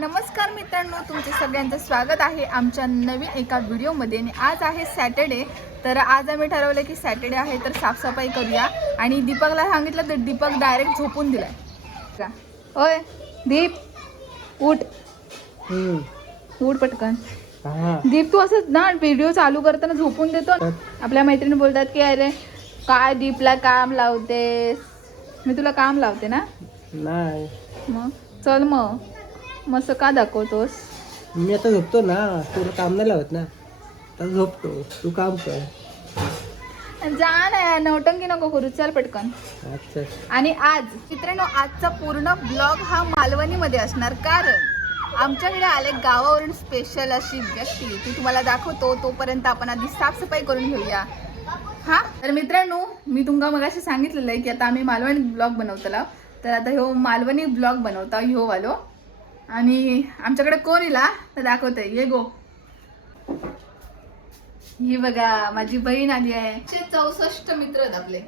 नमस्कार मित्रांनो तुमचे सगळ्यांचं स्वागत आहे आमच्या नवीन एका व्हिडिओमध्ये. आणि आज आहे सॅटर्डे तर आज आम्ही ठरवलं की सॅटर्डे आहे तर साफसफाई करूया. आणि दीपकला सांगितलं तर दीपक डायरेक्ट झोपून दिलाय. का? होय दीप उठ. उठ पटकन. दीप तू असं ना व्हिडिओ चालू करताना झोपून देतो. आपल्या मैत्रिणी बोलतात की अरे काय दीपला काम लावतेस? मी तुला काम लावते ना? नाही. मग? चल मग. मस्त का दाखवतोस? मी आता झोपतो ना तुला काम नाही लावत ना. तर झोपतो तू काम कर. जा ना नौटंकी नको करू चल पटकन. अच्छा. आणि आज मित्रांनो आजचा पूर्ण ब्लॉग हा मालवणीमध्ये असणार. कारण आमच्याकडे आले गावावरून स्पेशल अशी व्यक्ती. ती तुम्हाला दाखवतो तोपर्यंत आपण आधी साफसफाई करून घेऊया. हा? तर मित्रांनो मी तुमका मग असे सांगितलेलं आहे की आता आम्ही मालवणी ब्लॉग बनवतला. तर आता ह्यो मालवणी ब्लॉग बनवता ह्यो वालो आणि आमच्याकडे कोण इला तर दाखवते. ये गो. ही बघा माझी बहीण आली आहे. एकशे चौसष्ट मित्र आहेत आपले.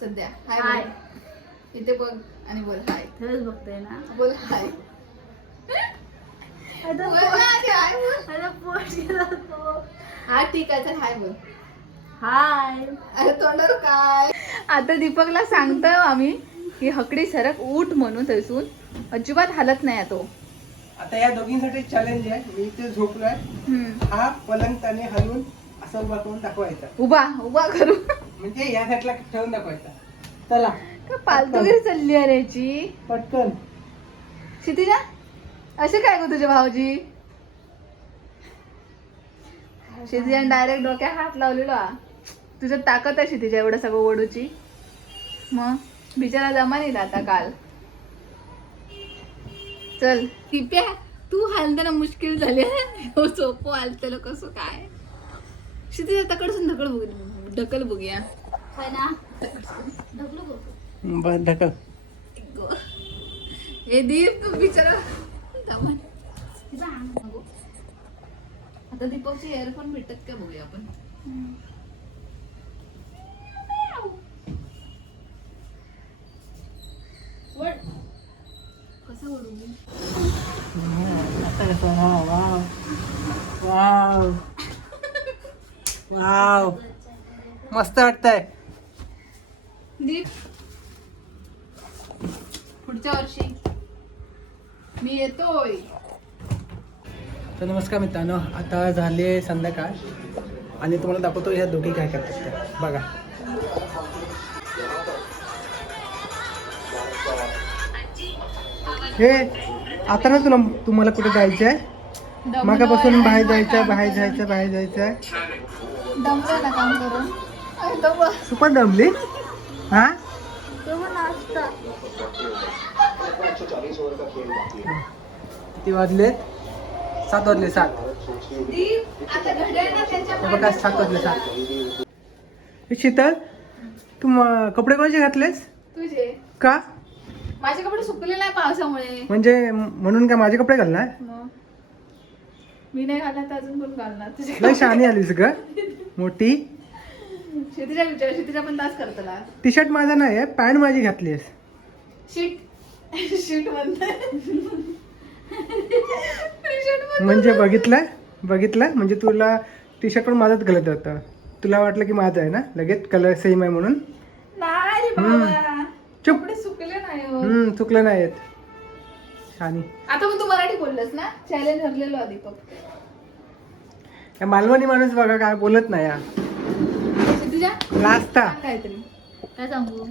सध्या. हाय हाय. बोल. इथे बघ आणि बोल. हाय. खरंच बघतोय ना. बोल हाय. हा ठीक आहे चल हाय बोल. हाय. अरे तोंडावर काय? आता दीपकला सांगतोय आम्ही. की हकडी सरक उठ म्हणून थैसून अजिबात हालत नाही तो. आता या दोघींसाठी चॅलेंज आहे. मी इथे झोपलोय. हा पलंग त्याने हलवून असं उभा करून दाखवायचा. उभा उभा करू म्हणजे या साईडला ठेवून दाखवायचा. चला. का फालतूगिरी चालली अरे याची पटकन. क्षितिजा असे काय गो तुझे भाऊजी? क्षितिजाने डायरेक्ट डोक्यात हात लावलेलो. हा. तुझ्यात ताकद आहे क्षितिजा एवढं सगळं ओढूची. मग? बिचारा जमा नाही आता काल. चल. तिप्या तू हालताना मुश्किल झाले हो सोपं हालतलं कसं काय? क्षितिजा तकडसून ढकल बघ ढकल बघूया. ना? ढकलू ढकल. हे दीप तू बिचारा. आता दीपकचे इयरफोन भेटत का बघूया आपण? Wow wow. मस्त वाटतंय. दीप पुढच्या वर्षी मी येतोय. तर नमस्कार मित्रांनो आता झाले संध्याकाळ. आणि तुम्हाला दाखवतो ह्या दोघी काय करतात बघा. हे आता ना तुला तुम्हाला कुठे जायचं आहे मागापासून बाहेर जायचं बाहेर जायचं बाहेर जायचं आहे अरे तो पण दमली? हा? किती वाजले? सात वाजले सात. बघा सात वाजले सात. शीतल तू कपडे कोणाचे घातलेस? तुझे. का? माझे कपडे सुकले नाही पावसामुळे. म्हणजे म्हणून काय माझे कपडे घालणार? मग. मी नाही घालणार तर अजून कोण घालणार तुझे लय शहाणी आलीस ग. मोठी. शेतीच्या विचार शेतीच्या पण तास करतला टी शर्ट माझा नाही आहे पॅन्ट माझी घातलीस शीट. शीट शीट म्हणजे बघितलं? बघितलं? म्हणजे तुला टी शर्ट पण माझाच घालत होतं. तुला वाटलं की माझं आहे ना? लगेच कलर सेम आहे म्हणून? नाही रे. बाबा चुप. कपडे सुकले नाही हो. हम्म चुकलं नाही येत शहाणी आता मग तू मराठी बोललास ना? चॅलेंज हरलेलो आहे दीपक या मालवणी माणूस बघा काय बोलत नाही या तुझ्या? लाजता काहीतरी. काय सांगू?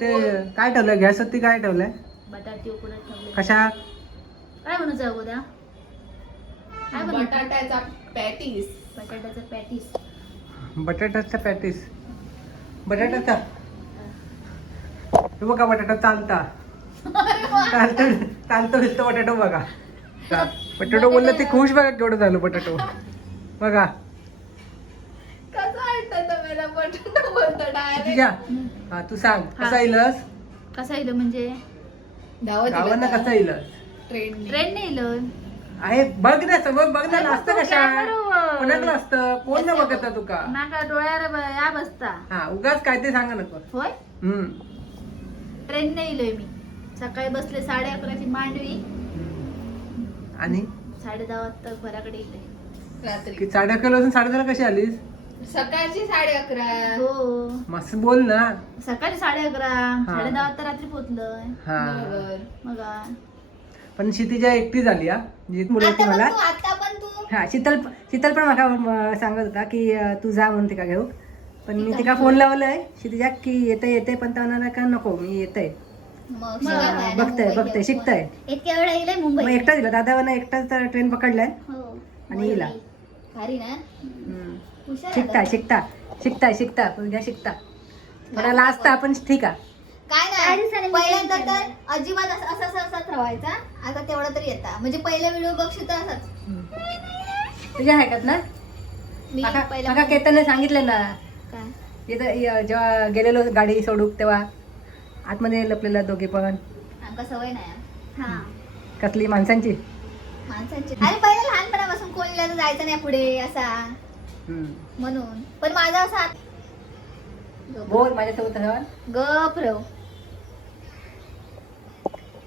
ते काय ठेवलंय? गॅसवरती काय ठेवलंय? बटाटे उकडत ठेवले. कशा? काय म्हणू जाऊ उद्या काय बटाट्याचा पॅटीस. बटाट्याचं पॅटीस. बटाट्याचा पॅटीस. बटाट्याचा हे बघा बटाटा चालता. चालतं चालतं फिरतं बटाटो बघा. बटाटो बोललं ते खुश बघा केवढं झालं बटाटो. बघा. हा तू सांग. कसा येईलस कसा येईल म्हणजे? गावांना कसा येईलस ट्रेन ट्रेन नाही येईल आहे बघ ना समोर बघ ना बघतो कशा? असतं कोण ना बघत तुका? नाका डोळ्यावर या बसता. हा उगाच काय ते सांगा नको. होय? हम्म. ट्रेन नाही येलोय मी. सकाळी बसले साडे अकराची मांडवी. आणि? साडे दहा वाजता घराकडे येते रात्री. की साडे अकरा वाजून साडे दहा कशी आलीस? सकाळची साडे अकरा. हो. मस्त बोल ना. सकाळी साडे अकरा. साडे दहा वाजता रात्री पोहोचलोय. हा. बरोबर. मग आ. पण क्षितिजा एकटी झाली हा? जी मुलं होती मला आता पण तू. हा शीतल शीतल पण मला सांगत होता की अं, तू जा म्हणून तिका घेऊ? पण मी तिका फोन लावलाय. क्षितिजा की येते येते पण त्या म्हणाला का नको मी येते मग बघतोय बघतोय शिकतोय. इतक्या वेळा येईल मग मुंबई एकटा दिला दादावानं एकटाच ट्रेन पकडलाय. हो. आणि भारी ना? हम्म. हुशार शिकता शिकता शिकता शिकता उद्या शिकता थोडा लाजता पण ठीक आहे. काय नाही. मी पहिल्यांदा विचार तर केला. अजिबात असं असं असं असाच राहायचा आता तेवढा तरी येता. म्हणजे पहिला व्हिडिओ बघशील तर असाच. तुझ्या ऐकत ना? मी पहिला काका केतनने सांगितलं ना इथं य- जेव्हा गेलेलो गाडी सोडूक तेव्हा आतमध्ये लपलेला दोघे पण. आमका सवय नाही हा? कसली माणसांची? माणसांची. पहिला लहानपणापासून कोणीला जायचं नाही पुढे असा. म्हणून. पण माझा असा बोल माझ्यासोबत गप रव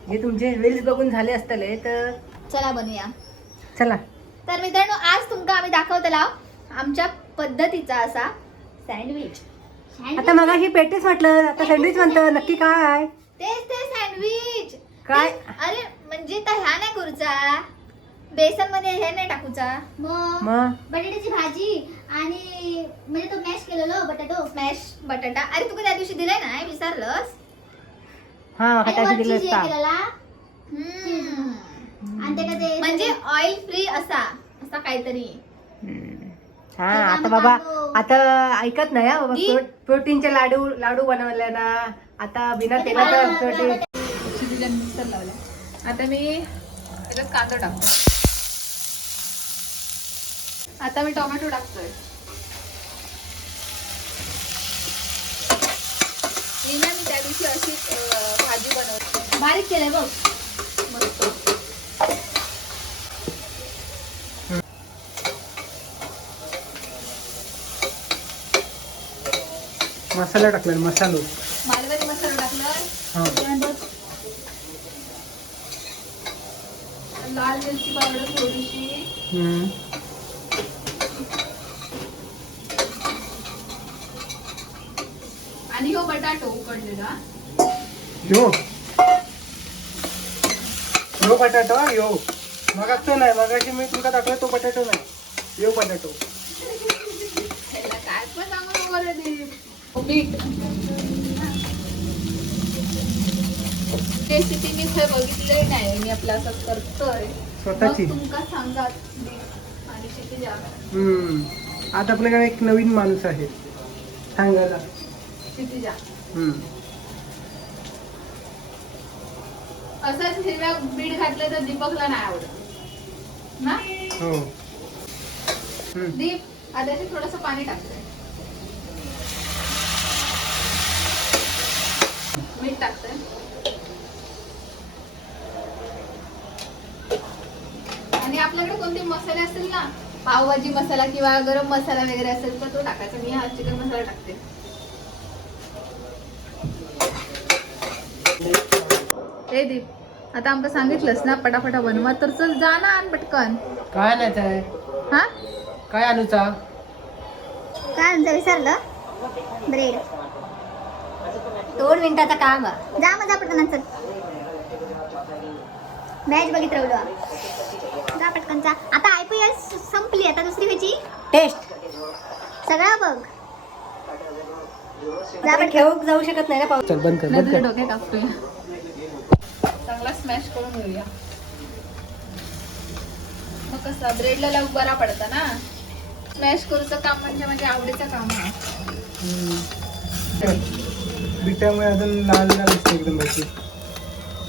जे तुमचे रील्स बघून झाले असतले तर चला बनूया. चला. तर मित्रांनो आज तुमका आम्ही दाखवतला आमच्या पद्धतीचा असा सँडविच आता मग ही पेटीस म्हटलं आता सँडविच म्हणतं नक्की काय? तेच ते सँडविच काय? ते- अरे म्हणजे तर ह्या नाही करूचा. बेसनमध्ये हे नाही टाकूचा. मग मग? बटाट्याची भाजी आणि म्हणजे तो मॅश केलेलो बटाटो. स्मॅश बटाटा. अरे तुका त्या दिवशी दिलाय ना विसरलंस? हा आणि खटाशी वर दिले cheese हे असता केलेला? हम्म. आणि त्याला ते म्हणजे ऑइल फ्री असा. असा काहीतरी. हा आता बाबा आता ऐकत नाही हा बाबा. प्रो- प्रोटीनचे लाडू लाडू बनवले ना आता बिना तेलाचं प्रोटीन. मिक्सर लावला आता मी त्याच्यात कांदा टाकतो. आता मी टोमॅटो टाकतोय. ही ना मी त्या दिवशी अशीच अं, भाजी बनवते. बारीक केलंय बघ. मस्त. मसाला टाकला मसालो. मालवणी मसाला टाकलाय. हा. लाल मिरची पावडर थोडीशी. हम्म. आणि हो बटाटो उकडलेला. यो. यो बटाटो यो. मग तो नाही मगाशी मी तुमका दाखवला तो बटाटो नाही. यो बटाटो ह्याला काय पण चांगलं बोलत मीठ. रेसिपी मी खरं बघितलंय नाही. मी आपलं असं करतोय. स्वतःची? मग तुमका आणि जा हम्म. आता आपल्याकडे एक नवीन माणूस आहे. सांगायला. किती जा हम्म. असंच हिरव्या बीड घातलं तर दीपकला नाही आवडत. ना? हो. हम्म. दीप आता थोडस पाणी टाकतोय. मीठ टाकतोय. आणि आपल्याकडे कोणते मसाले असतील ना पावभाजी मसाला किंवा गरम मसाला वगैरे असेल तर तो टाकायचा. मी हा चिकन मसाला टाकते. ए दीप आता आमका सांगितलंस ना पटापटा बनवा तर चल जा ना आण पटकन. काय नाही आहे हा? काय अनुचा काय म्हणता विसरलं? ब्रेड. दोन मिनिटाचं काम जा मग जा पटकन चल मॅच बघित राहिलो जा पटकन जा. आता आय पी एल संपली आता दुसरी व्हायची टेस्ट सगळं बघ. जा पटकन खेळू जाऊ शकत नाही ना पाऊस. चल बंद कर बंद कर. डोक्यात टाकतोय चांगला स्मॅश करून घेऊया. मग कसा ब्रेडला लावून बरा पडता ना? स्मॅश करूचं काम म्हणजे माझ्या आवडीचं काम आहे. बिटामुळे अजून लाल लाल दिसते एकदम भाजी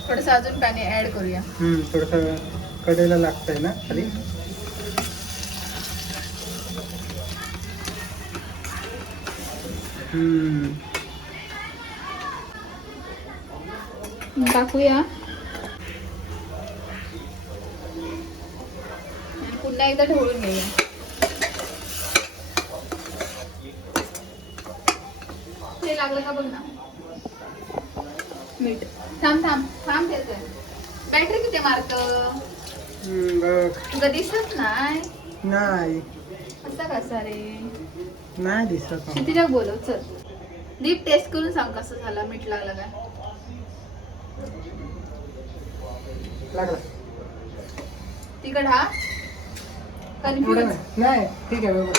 थोडस अजून पाणी ऍड करूया. हम्म थोडस कडेला लागतंय ना खाली. हम्म. टाकूया. पुन्हा एकदा ढवळून घेऊया ते लागलं का बघ ना मीठ थांब थांब थांब त्याचं बॅटरी किती मारत हम्म, बघ. तुला दिसत नाही. नाही. असा कसा रे नाही दिसत. क्षितिजा बोलव चल. दीप टेस्ट करून सांग कसं झालं मीठ लागलं काय लागला. तिकड हा? एवढं कन्फ्युज नाही. नाही ठीक आहे बरोबर.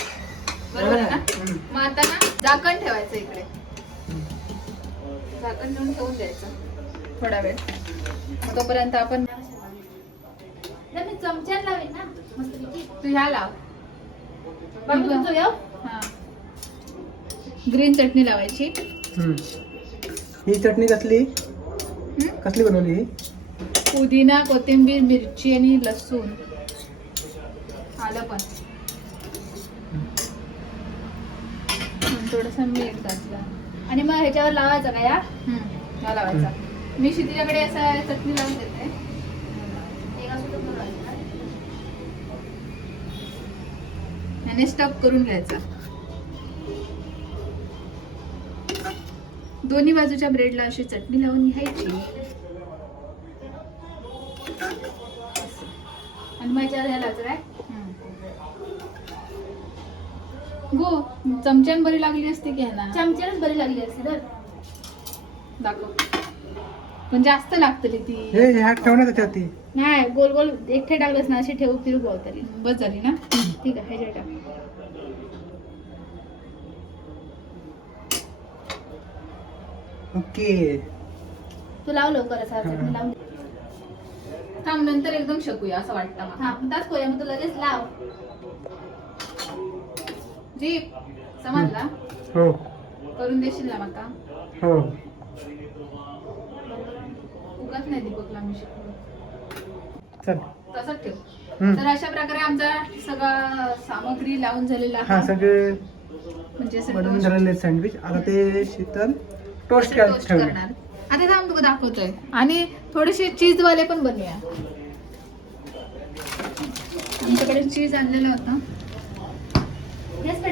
बरोबर आहे ना? हम्म. मग आता ना झाकण ठेवायचं इकडे. झाकण ठेवून ठेवून द्यायचं. थोडा वेळ मग तोपर्यंत आपण तर मी चमच्यात लावेन ना. मस्तपैकी तू ह्या लाव. हा. ग्रीन चटणी लावायची. हम्म. ही चटणी कसली? हम्म? कसली बनवली ही? पुदिना कोथिंबीर मिरची आणि लसूण. आलं पण. थोडस मीठ घातलं. आणि मग ह्याच्यावर लावायचं का या? हा लावायचा. मी क्षितिजाकडे असं चटणी लावून देते? आणि स्टफ करून घ्यायचा. दोन्ही बाजूच्या ब्रेडला अशी चटणी लावून घ्यायची. आणि मग ह्याच्यावर हे लावायचं काय गो चमच्यान बरी लागली असते की ह्याला चमच्यानच बरी लागली असते तर दाखव. पण जास्त लागतली ती. हे ठेव ना नाही गोल गोल एकटे टाकलंस ना अशी ठेवू फिरू तरी. बस झाली ना? ठीक आहे ह्याच्यावर टाक. ओके. तू लाव लवकर असा चटणी लावून दे. थांब नंतर एकदम शकूया असं वाटतं मला. हा तास पोया मग तू लगेच लाव. जी समजला? हो. करून देशील ना माका? हो. उगाच नाही दीपकला मी तसंच ठेव. तर अशा प्रकारे आमचा सगळा सामग्री लावून झालेला हा सगळे म्हणजे बनवून झालेले सँडविच आता ते शीतल टोस्ट करणार. आता थांब तुला दाखवतोय. आणि थोडेसे चीज वाले पण बनवूया. आमच्याकडे चीज आणलेला होता. येस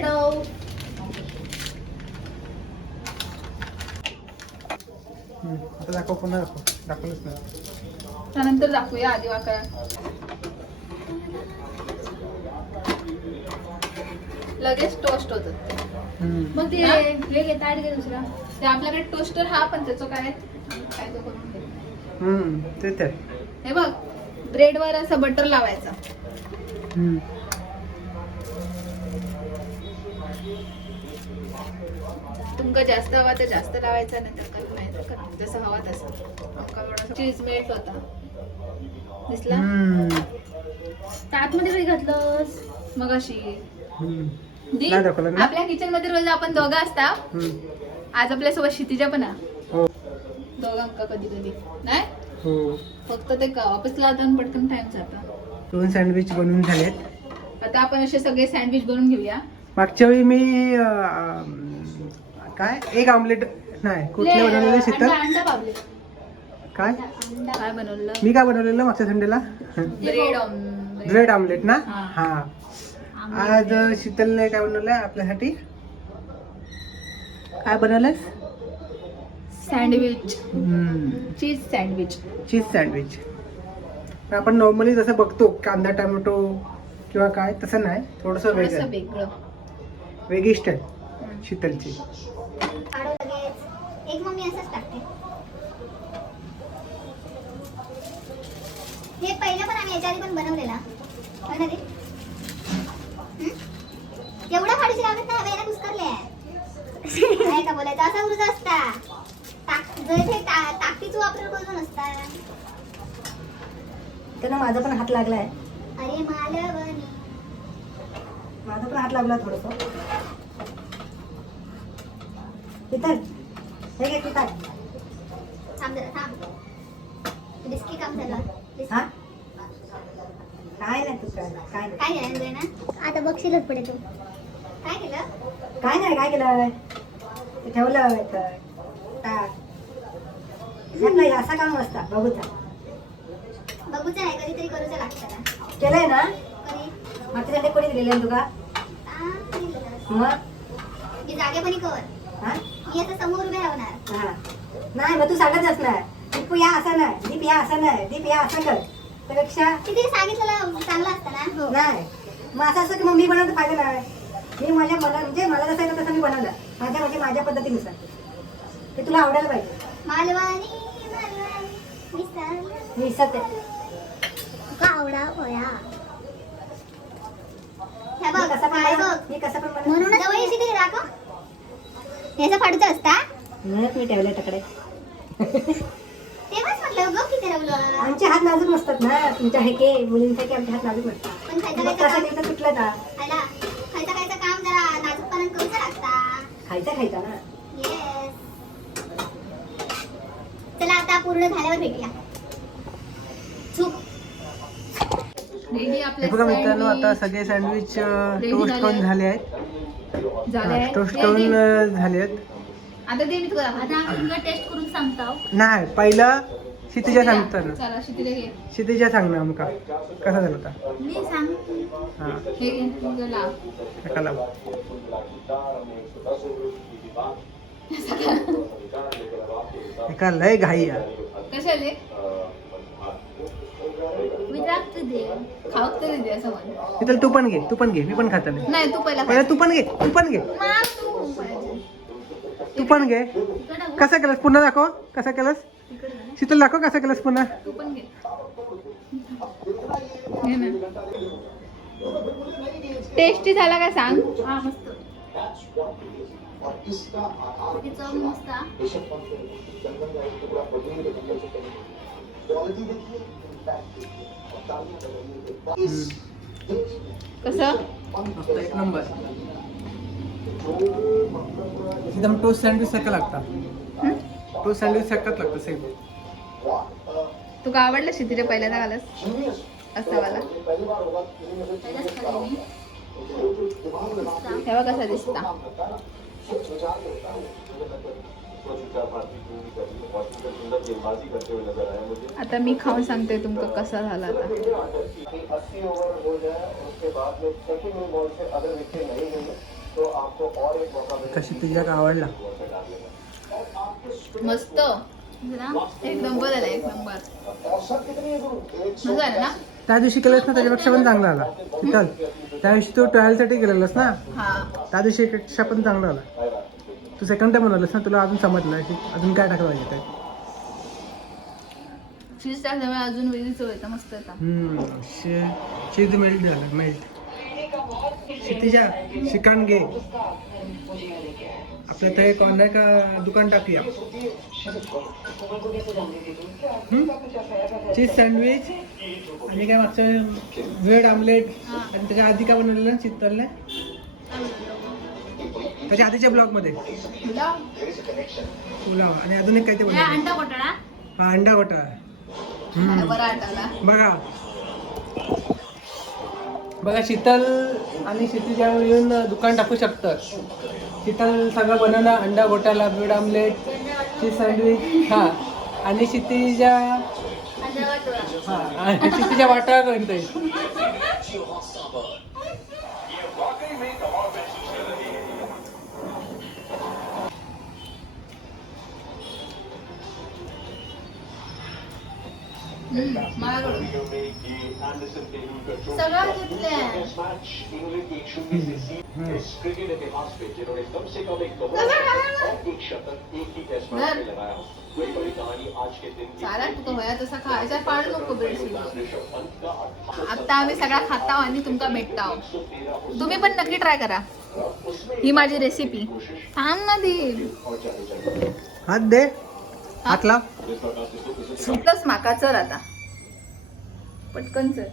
हम्म. आता दाखव पुन्हा दाखव. दाखवलंच नाही त्यानंतर दाखवूया आधी वाका लगेच टोस्ट होतात ते. हम्म. मग ते हा? हे घे ताट घे दुसरा ते आपल्याकडे टोस्टर हा पण त्याचं काय काय तो करून दे. हम्म. ते तर हे बघ ब्रेडवर असं बटर लावायचं हम्म. तुमका जास्त हवा तर जास्त लावायचा नाही तर कमी जसं हवा तसं चीज मेल्ट होता दिसला. आतमध्ये काही घातलंस? मग अशी हम्म. दी, नाही दाखवलं ना? आपल्या किचनमध्ये रोज आपण दोघं असता. हम्म. आज आपल्यासोबत क्षितिजा पण आहे. हो. दोघांका कधी कधी. नाही? हो. फक्त ते ऑफिसला जाऊन पटकन टाइम जाता. दोन सँडविच बनवून झालेत. आता आपण असे सगळे सँडविच बनवून घेऊया. मागच्या वेळी मी अं, काय? एक ऑमलेट नाही कुठले बनवलेले शीतल अंडा अंडा पावले काय? अंडा काय बनवलं? मी काय बनवलेलं मागच्या संडेला? ब्रेड ब्रेड ऑमलेट ना? हा. आज शीतलने काय बनवलंय आपल्यासाठी? काय बनवलंय? Sandwich. Cheese sandwich. Cheese sandwich. आपण नॉर्मली जसं बघतो कांदा टोमॅटो किंवा काय तसं नाही थोडंसं वेगळं. वेगळं. स्टाईल शीतलची. एक मग मी असंच टाकते. हे पहिलं पण आम्ही याच्या आधी पण बनवलेला. हो रे? हं? एवढा फाडीची लावण्यात नाही वेळेला कुसकरले काय का बोलायचं? असा उर्जा असता. ताक जर ते ता- ताकदीचा वापर करून असता त्यांना माझा पण हात लागलाय. अरे मालवणी. माझा पण हात लागला थोडस. पितल हे घे पितल थांब जरा थांब. बिस्की काम झालं. हा? काय नाही तू काय काय नाही. काय केलं ना? आता बघशीलच पुढे तू. काय केलं? काय नाही काय केलं? ते ठेवलं. टाक. हे असा काम असता बघूचा. बघूचं आहे कधीतरी करूचं लागतं केलंय ना? मागच्या संडे कोणी दिलेलं तुका. मग? मी जागेपणी कवर हा? मी आता समोर उभे राहणार. हा. नाही मग तू सांगत असणार. दीप या असं नाही. दीप या असं नाही. दीप या असं कर. त्यापेक्षा किती सांगितलेलं चांगलं असतं ना? नाही. मग असं असं की मग मी बनवलं फायदा नाही. मी माझ्या मला म्हणजे मला जसं येतं तसं मी बनवलं. माझ्या म्हणजे माझ्या पद्धतीनुसार. ते तुला आवडायला पाहिजे. मालवानी मालवानी विसरलं. मी होया हे बघ कसं पण काय बनव- बघ. मी कसं पण बनव म्हणून जवळ येशी तरी याचा फाडूचं असता म्हणूनच मी ठेवले तकडे तेव्हाच म्हटलं गप किती रवलं आमचे हात नाजूक नसतात ना तुमच्या हे के मुलींसाठी आमचे हात नाजूक नसतात. पण खायचं मग खायचं तसं काम तर तुटलं का? खायला खायचं खायचं काम जरा नाजूकपणा करूच लागता खायचा खायचा ना. येस चला आता पूर्ण झाल्यावर भेटूया. चूक रेडी हे बघा मित्रांनो आता सगळे सँडविच टोस्ट आहेत झाले आहेत. टोस्ट? करून अं, झाले आहेत आता दे मी तुला आता आपण टेस्ट करून सांगतो. नाही पहिला क्षितिजा सांगतो ना. चला शितीला घे. सांग ना आमका. कसा झाला होता? मी सांग. हा. हे घे तुझं लाव. नका लावू. एका लय घाई आहे. कशाले दे खाऊक तरी दे असं म्हण. शीतल तू पण घे तू पण घे मी पण खाता नाही नाही तू पहिला पहिला तू पण घे तू पण घे. मार तू पण घे. इकडं बघ. कसा केलास? पुन्हा दाखव. कसा केलास? इकडं. बघ. शीतल दाखव कसा केलास पुन्हा. तू पण घे. घे ना. टेस्टी झाला काय सांग? हा मस्त. किती चव मस्त. हा. कसं? एक नंबर. एकदम टोस्ट सँडविच सारखं लागता. टोस्ट सँडविच सारखंच लागतं सेम तुका आवडलं शितीच्या पहिल्यांदा घालस असा वाला. तेव्हा कसा दिसता? आता मी खाऊन सांगते तुमका कसा झाला आता. कशी तुझ्या का आवडला? मस्त. एक नंबर आला एक नंबर. मजा आला ना? त्या दिवशी केलंस ना त्याच्यापेक्षा पण चांगला आला. त्या दिवशी तू ट्रायलसाठी गेलेलास ना? हा. त्या दिवशी पेक्षा पण चांगला आला. तू सेकंड टाइम बनवलंस ना तुला अजून समजलं की अजून काय टाकलं पाहिजे ते. चीज टाकल्यामुळे अजून वेगळी चव येतं मस्त येतं चीज मेल्ट झालं मेल्ट क्षितिजा शिकाण घे. आपल्या इथे एक ऑनलाईन का दुकान टाकूया? चीज सँडविच आणि काय मागचं ब्रेड आमलेट आणि त्याच्या आधी काय बनवलेलं? ना चित्तलने त्याच्या आधीच्या ब्लॉगमध्ये? पुलाव. आणि अजून एक काय ते हे बनवलं? अंडा कोटाळा. हा अंडा हम्म. बरा आटाला बघा. बघा शीतल आणि क्षितिजा येऊन दुकान टाकू शकतात. शीतल सगळं बनवणार अंडा घोटाला ब्रेड आमलेट चीज सँडविच हा. आणि क्षितिजा कोटाळा. हा आणि क्षितिजा वाटा करते सगळं चालेल चाला तुका होया तसा खायचा पाड नको ब्रेड आता आम्ही सगळा खाता आणि तुमका भेटता. तुम्ही पण नक्की ट्राय करा. ही माझी रेसिपी थांब ना दी हात दे. हात लाव सुटलंच माका चल आता. पटकन चल.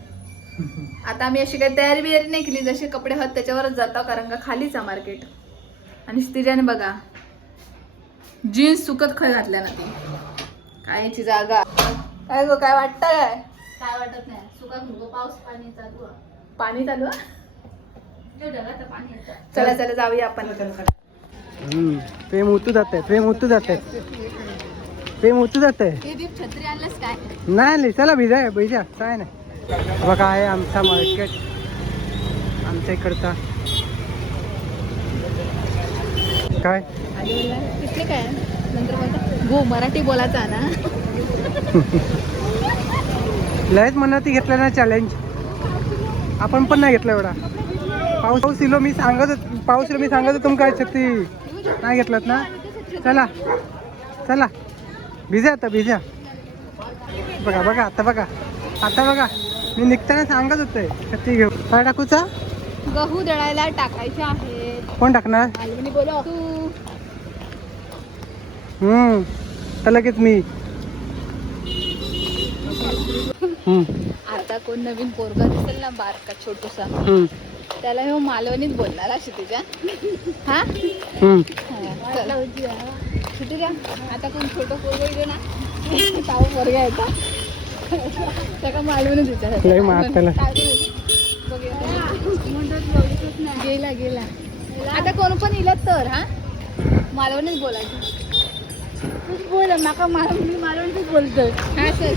आता आम्ही अशी काही तयारी बियारी नाही केली जसे कपडे हत त्याच्यावरच जातो कारण का खालीच आहे मार्केट आणि स्त्रियाने बघा जीन्स सुकत खय घातल्या ना ती. काय याची जागा. काय गो काय वाटतं काय काय वाटत नाही. सुका खुरगो पाऊस पाणी चालू आहे. पाणी चालू आहे? चला चला जाऊया आपण. प्रेम उतू जाते प्रेम उतू जाते प्रेम उतू जाते हे दीप छत्री आणलंस काय? नाही नाही चला भिजा भिजा. काय नाही. बघा आहे आमचा मार्केट आमच्या इकडचा. काय? काय? गो मराठी बोलायचा ना. लयच मनाती घेतला ना चॅलेंज आपण पण नाही घेतला एवढा. पाऊस पाऊस इलो मी सांगत पाऊस इलो मी सांगत तुमका छत्री. नाही घेतलात ना? चला. चला. भिजा आता भिजा. बघा बघा आता बघा. आता बघा. मी निघताना सांगत होते छत्री घेऊ काय टाकूचा? गहू दळायला टाकायचे आहेत. कोण टाकणार? तू. हम्म. तर लगेच मी. आता कोण नवीन पोरगा दिसेल ना बारका छोटूसा. त्याला हे मालवणीच बोलणार अशी तुझ्या. हा? क्षितिजा आता कोण छोटं पोरग येते ना ताव पोरगा येता मालवणीच विचारायचं लय मार त्याला. काय बोलायचं? गेला गेला. आता कोण पण इलं तर हा. मालवणीच बोलायचं. तूच बोल माका मालवणी मालवणीच बोलतोय हा सर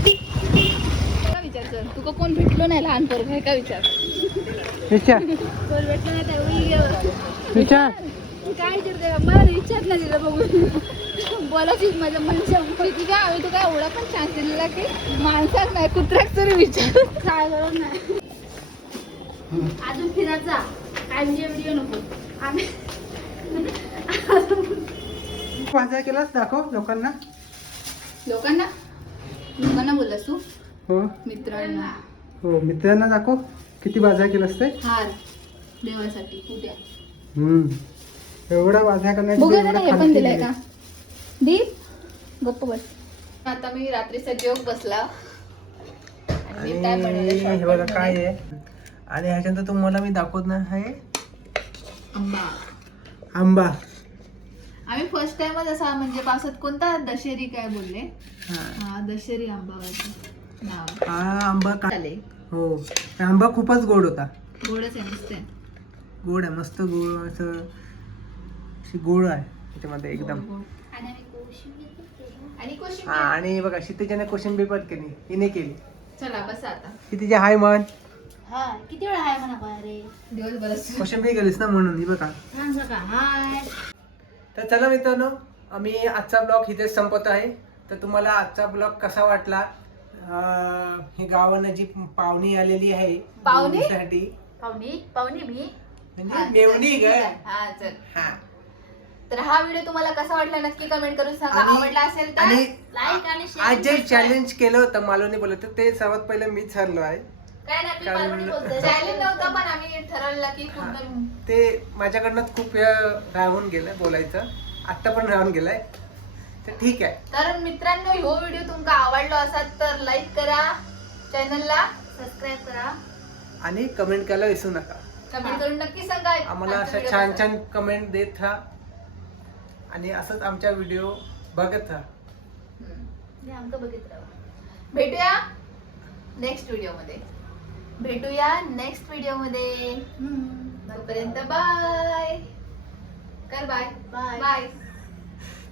विचार सर तुका कोण भेटलो नाही लहान पोरग हे का विचार? विचार. कोण भेटलो नाही त्यावेळी विचार. काय विचारते मला विचार नाही दिलं बघून. बोलायचीच माझ्या मनुष्य तुझ्या आम्ही तुका एवढा पण चान्स दिलेला की माणसाक नाही कुत्र्याक तरी विचार. काय करत नाही अजून फिरायचा काय म्हणजे व्हिडिओ नको. आम्ही माझा केलास दाखव लोकांना. लोकांना? लोकांना बोललास तू? हो. मित्रांना. हो मित्रांना दाखव. किती बाजार केलास ते? हार. देवासाठी. उद्या. हम्म. एवढा बाजार करण्याची बघा एवढं ना हे पण दिलंय गेली. का? दीप गप्प बस. आता मी रात्रीचा जेवक बसला. आणि हे बघा काय? आहे. आणि ह्याच्यानंतर तुम्हाला मी दाखवणार आहे. आंबा. आंबा. आम्ही फर्स्ट टाइमच असा म्हणजे पावसात कोणता दशेरी काय बोलले? हा. हा दशेरी आंबा नाव. हा आंबा का चालेल हो. आंबा खूपच गोड होता. गोडच आहे मस्त आहे. गोड आहे मस्त गोड असं अशी गोड आहे त्याच्यामध्ये एकदम. आणि हा कोशिंबीर आणि बघा क्षितिजाने कोशिंबीर पण केली. हिने केली. चला बस आता. क्षितिजा हाय म्हण. हा किती वेळा आहे म्हणा बा रे दिवसभर. कोशिंबीर केलीस ना म्हणून ही बघा. का हाय. तर चला मित्रांनो आम्ही आजचा ब्लॉग इथेच संपत आहे. तर तुम्हाला आजचा ब्लॉग कसा वाटला? अं, ही गावानं जी पाहुणी आलेली आहे पाहुणी? पाहुणी? पाहुणी मी? म्हणजे मेवणी ग. हा चल. हा. तर हा व्हिडिओ तुम्हाला कसा वाटला नक्की कमेंट करून सांगा. आणि- आवडला असेल तर आणि लाईक आणि आज जे चॅलेंज केलं होतं मालवणी बोलत ते सर्वात पहिले मीच हरलो आहे. काय नाही कारण- मी बोलते चॅलेंज नव्हता पण आम्ही ठरवलं की पूर्ण ते माझ्याकडनं खूप वेळ राहून गेलं बोलायचं. आत्ता पण राहून गेलाय. तर ठीक आहे. तर मित्रांनो ह्यो व्हिडिओ तुमका आवडलो असाल तर लाईक करा. चॅनलला सबस्क्राईब करा. आणि कमेंट करायला विसरू नका. कमेंट करून नक्की सांगा. आम्हाला आमचा अशा video छान कसा छान कमेंट देत राहा. आणि असंच आमच्या व्हिडिओ बघत राहा. हम्म. हे बघित राहा भेटूया नेक्स्ट व्हिडिओमध्ये. भेटूया नेक्स्ट व्हिडिओमध्ये. तोपर्यंत बाय कर बाय Bye. बाय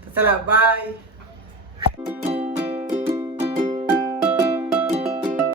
तर चला बाय